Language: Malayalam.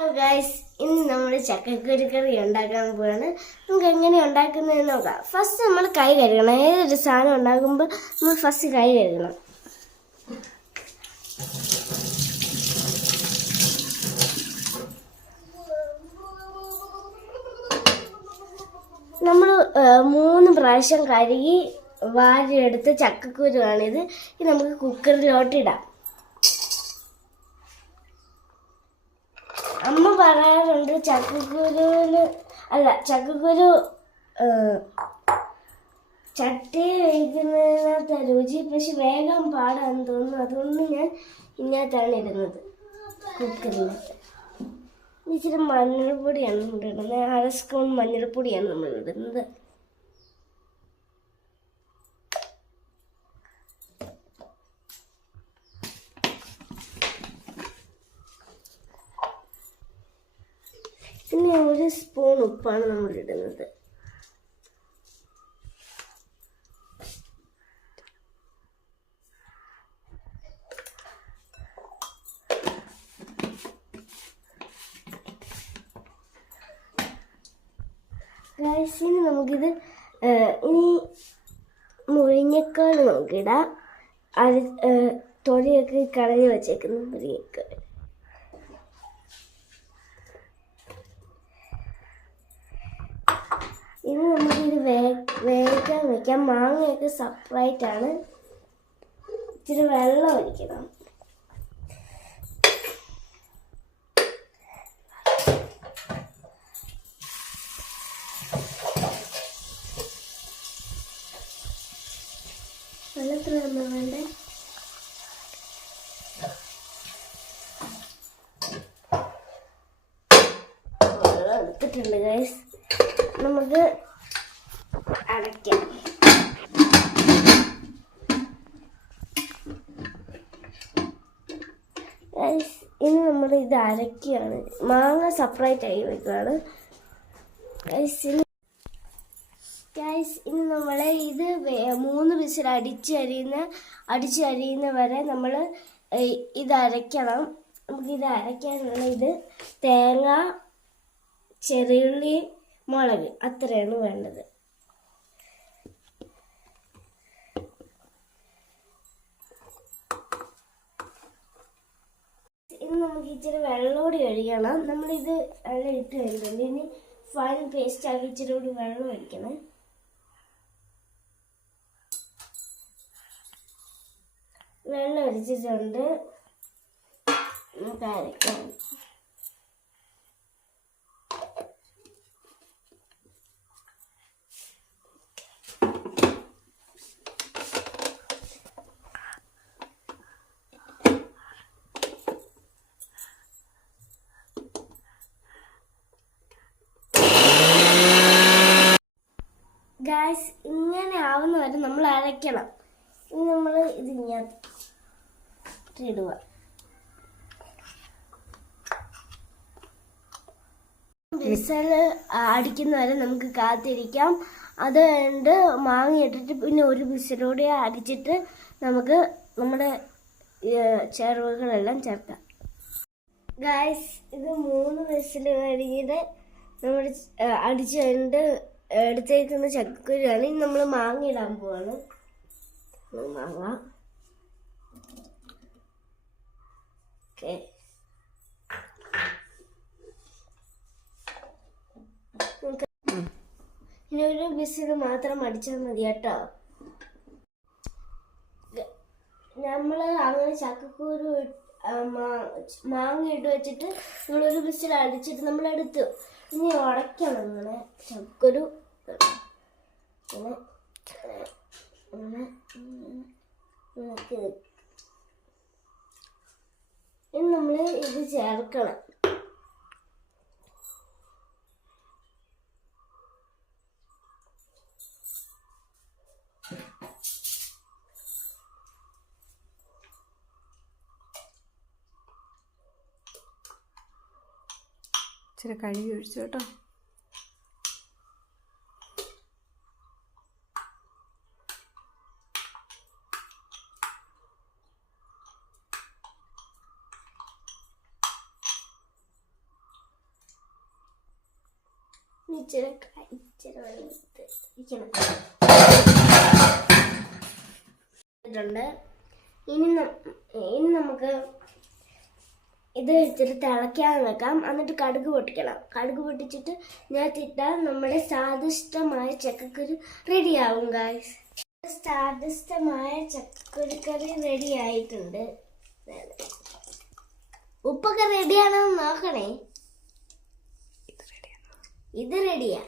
ഗൈസ്, ഇന്ന് നമ്മൾ ചക്കക്കുരു കറി ഉണ്ടാക്കാൻ പോവാണ്. നമുക്ക് എങ്ങനെ ഉണ്ടാക്കുന്നതെന്ന് നോക്കാം. ഫസ്റ്റ് നമ്മൾ കൈ കഴുകണം. ഏതൊരു സാധനം ഉണ്ടാക്കുമ്പോൾ നമ്മൾ ഫസ്റ്റ് കൈ കഴുകണം. നമ്മൾ 3 പ്രാവശ്യം കഴുകി വാരിയെടുത്ത ചക്കക്കുരുവാണിത്. ഇത് നമുക്ക് കുക്കറിലോട്ട് ഇടാം. അമ്മ പറയാറുണ്ട് ചക്കക്കുരു ചട്ടി വയ്ക്കുന്നതിനകത്ത് രുചി, പക്ഷെ വേഗം പാടാന്ന് തോന്നുന്നു. അതുകൊണ്ട് ഞാൻ ഇങ്ങനത്താണ് ഇടുന്നത് കുക്കറിനകത്ത്. ഇച്ചിരി മഞ്ഞൾപ്പൊടിയാണ് നമ്മൾ ഇടുന്നത്. 1/2 സ്പൂൺ മഞ്ഞൾപ്പൊടിയാണ് നമ്മൾ ഇടുന്നത്. പിന്നെ 1 സ്പൂൺ ഉപ്പാണ് നമ്മൾ ഇടുന്നത്. ഇനി നമുക്കിത് ഇനി മുരിങ്ങക്കാട് നമുക്കിടാം. അത് തൊലിയൊക്കെ കളഞ്ഞ് വെച്ചേക്കുന്ന മുരിങ്ങക്കാട്. ഇനി നമുക്കിത് വേവിക്കാൻ വയ്ക്കാം. മാങ്ങയൊക്കെ സെപ്പറേറ്റ് ആണ്. ഇച്ചിരി വെള്ളം ഒഴിക്കണം. വെള്ളത്തിൽ നമ്മൾ വേണ്ടേ വെള്ളം എടുത്തിട്ടുണ്ട് ഗൈസ്. നമുക്ക് അടയ്ക്കാം. ഇനി നമ്മൾ ഇത് അരയ്ക്കുകയാണ്. മാങ്ങ സെപ്പറേറ്റ് ആയി വെക്കുകയാണ് ഇനി നമ്മളെ ഇത് 3 വിസിൽ അടിച്ചരിയുന്ന വരെ നമ്മൾ ഇത് അരയ്ക്കണം. നമുക്കിത് അരയ്ക്കാനുള്ള ഇത് തേങ്ങ, ചെറിയുള്ളി, മുളക് അത്രയാണ് വേണ്ടത്. ഇനി നമുക്ക് ഇച്ചിരി വെള്ളമൂടി ഒഴിക്കണം. നമ്മളിത് നല്ല ഇട്ട് വരുന്നുണ്ട്. ഇനി ഫൈൻ പേസ്റ്റ് ആക്കി ഇച്ചിരി കൂടി വെള്ളം ഒഴിക്കണം. വെള്ളം ഒഴിച്ചിട്ടുണ്ട്. നമുക്ക് അരയ്ക്കാം. ഗായ്സ്, ഇങ്ങനെ ആവുന്ന വരെ നമ്മൾ അരയ്ക്കണം. ഇനി നമ്മൾ ഇത് ഇടുക. വിസിൽ അടിക്കുന്ന വരെ നമുക്ക് കാത്തിരിക്കാം. അത് കഴിഞ്ഞിട്ട് മാങ്ങ ഇട്ടിട്ട് പിന്നെ 1 വിസിലൂടെ അടിച്ചിട്ട് നമുക്ക് നമ്മുടെ ചേരുവകളെല്ലാം ചേർക്കാം. ഗായ്സ്, ഇത് 3 വിസിൽ കഴിഞ്ഞിട്ട് നമ്മൾ അടിച്ചു കഴിഞ്ഞിട്ട് എടുത്തേക്കുന്ന ചക്കക്കുരുവാണ്. ഇനി നമ്മൾ മാങ്ങ ഇടാൻ പോവാണ്. മാങ്ങ ഇനി 1 വിസിൽ മാത്രം അടിച്ചാൽ മതി കേട്ടോ. നമ്മൾ അങ്ങനെ ചക്കക്കുരു മാങ്ങ ഇട്ട് വെച്ചിട്ട് നമ്മൾ 1 വിസിൽ അടിച്ചിട്ട് നമ്മൾ എടുത്തു. ഇനി ഉടയ്ക്കണം. അങ്ങനെ ചക്കക്കുരു ഇനി നമ്മൾ ഇത് ചേർക്കണം. ഇച്ചിരി കഴുകി ഒഴിച്ചു കേട്ടോ. ഇച്ചിരി വെള്ളം ഇരിക്കണം. ഇനി നമുക്ക് ഇത് ഇച്ചിരി തിളയ്ക്കാൻ വെക്കാം. എന്നിട്ട് കടുക് പൊട്ടിക്കണം. കടുക് പൊട്ടിച്ചിട്ട് ഇതിനകത്തിട്ടാൽ നമ്മുടെ സ്വാദിഷ്ടമായ ചക്കക്കുരു റെഡിയാവും ഗായ്സ്. സ്വാദിഷ്ടമായ ചക്കക്കുരുക്കറി റെഡി ആയിട്ടുണ്ട്. ഉപ്പൊക്കെ റെഡിയാണോ നോക്കണേ. ഇത് റെഡിയാ.